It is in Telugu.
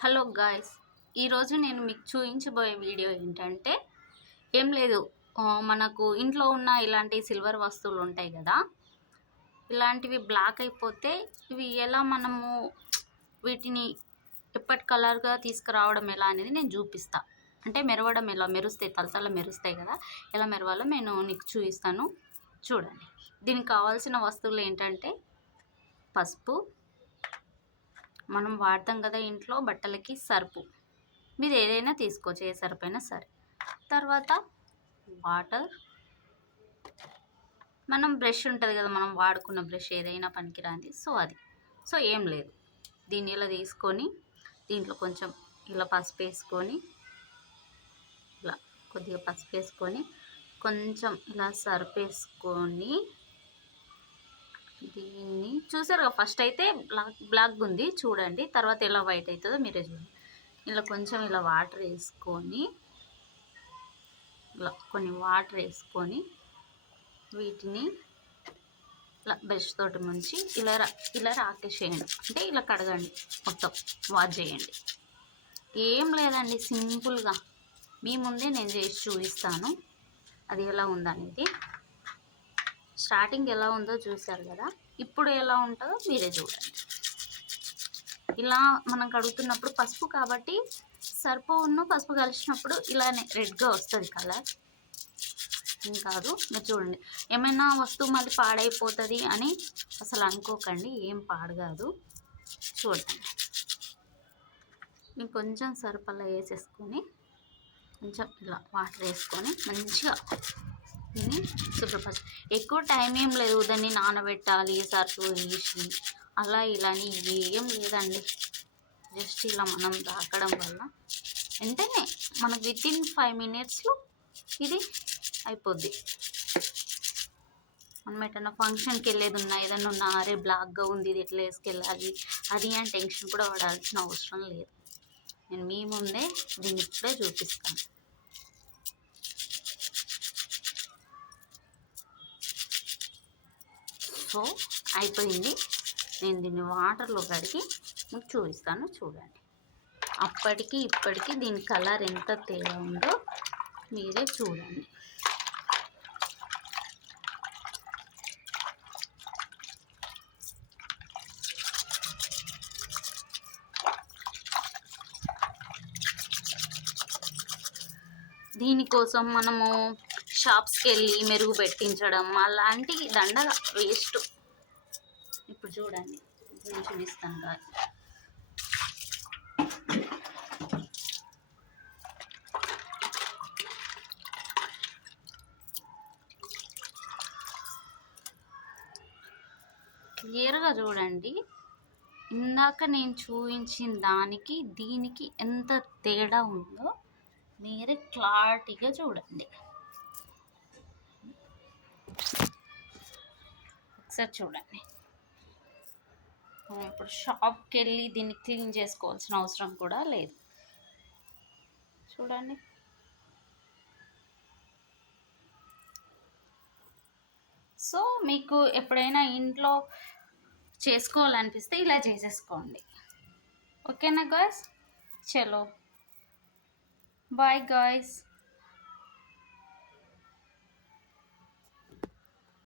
హలో గాయ్స్, ఈరోజు నేను మీకు చూపించబోయే వీడియో ఏంటంటే ఏం లేదు. మనకు ఇంట్లో ఉన్న ఇలాంటి సిల్వర్ వస్తువులు ఉంటాయి కదా, ఇలాంటివి బ్లాక్ అయిపోతే ఇవి ఎలా మనము వీటిని ఎప్పటి కలర్గా తీసుకురావడం ఎలా అనేది నేను చూపిస్తా. అంటే మెరవడం ఎలా, మెరుస్తాయి, తలతల మెరుస్తాయి కదా, ఎలా మెరవాలో నేను నీకు చూపిస్తాను. చూడండి. దీనికి కావాల్సిన వస్తువులు ఏంటంటే పసుపు, మనం వాడతాం కదా ఇంట్లో బట్టలకి సర్పు, మీరు ఏదైనా తీసుకోవచ్చు, ఏ సర్పు అయినా సరే. తర్వాత వాటర్, మనం బ్రష్ ఉంటుంది కదా, మనం వాడుకున్న బ్రష్ ఏదైనా పనికిరాంది, సో ఏం లేదు. దీన్ని ఇలా తీసుకొని దీంట్లో కొంచెం ఇలా పసుపు వేసుకొని, ఇలా కొద్దిగా పసుపు వేసుకొని కొంచెం ఇలా సర్పు వేసుకొని, దీన్ని చూసారుగా, ఫస్ట్ అయితే బ్లాక్ ఉంది చూడండి, తర్వాత ఎలా వైట్ అవుతుందో మీరే చూడండి. ఇలా కొంచెం ఇలా వాటర్ వేసుకొని, ఇలా కొన్ని వాటర్ వేసుకొని వీటిని ఇలా బ్రష్ తోటి ముంచి ఇలా రాకేసేయండి. అంటే ఇలా కడగండి, మొత్తం వాష్ చేయండి. ఏం లేదండి, సింపుల్గా మీ ముందే నేను చేసి చూపిస్తాను అది ఎలా ఉందనేది. స్టార్టింగ్ ఎలా ఉందో చూశారు కదా, ఇప్పుడు ఎలా ఉంటుందో మీరే చూడండి. ఇలా మనం కడుగుతున్నప్పుడు పసుపు కాబట్టి పసుపు కలిసినప్పుడు ఇలానే రెడ్గా వస్తుంది కలర్. ఏం కాదు, మీరు చూడండి. ఏమైనా వస్తువు మళ్ళీ పాడైపోతుంది అని అసలు అనుకోకండి, ఏం పాడు కాదు. చూడండి, నేను కొంచెం సర్పల్లా వేసేసుకొని కొంచెం ఇలా వాటర్ వేసుకొని మంచిగా దీన్ని శుభ్రపరచ. ఎక్కువ టైం ఏం లేదు, దాన్ని నానబెట్టాలి సర్ఫ్ వేసి అలా ఇలా అని ఏం లేదండి. జస్ట్ ఇలా మనం తాకడం వల్ల వెంటనే మనకు వితిన్ 5 minutesలో ఇది అయిపోద్ది. మనం ఎటన్నా ఫంక్షన్కి వెళ్ళేది ఉన్నా, ఏదన్నా ఉన్నా, అరే బ్లాక్గా ఉంది ఇది ఎట్లా వేసుకెళ్ళాలి అది అని టెన్షన్ కూడా పడాల్సిన అవసరం లేదు. నేను మీ ముందే దీన్ని ఇప్పుడే చూపిస్తాను. సో అయిపోయింది. నేను దీన్ని వాటర్లో కడిగి మీకు చూపిస్తాను, చూడండి. అప్పటికి ఇప్పటికి దీని కలర్ ఎంత తేడా ఉందో మీరే చూడండి. దీనికోసం మనము షాప్స్కి వెళ్ళి మెరుగు పెట్టించడం అలాంటి దండగా వేస్ట్. ఇప్పుడు చూడండి, నేను చూపిస్తాను కాదు. క్లియర్గా చూడండి, ఇందాక నేను చూపించిన దానికి దీనికి ఎంత తేడా ఉందో మీరే క్లారిటీగా చూడండి. ఒకసారి చూడండి. ఇప్పుడు షాప్కి వెళ్ళి దీన్ని క్లీన్ చేసుకోవాల్సిన అవసరం కూడా లేదు. చూడండి. సో మీకు ఎప్పుడైనా ఇంట్లో చేసుకోవాలనిపిస్తే ఇలా చేసేసుకోండి. ఓకేనా గాయ్స్? చలో బాయ్ గాయ్స్.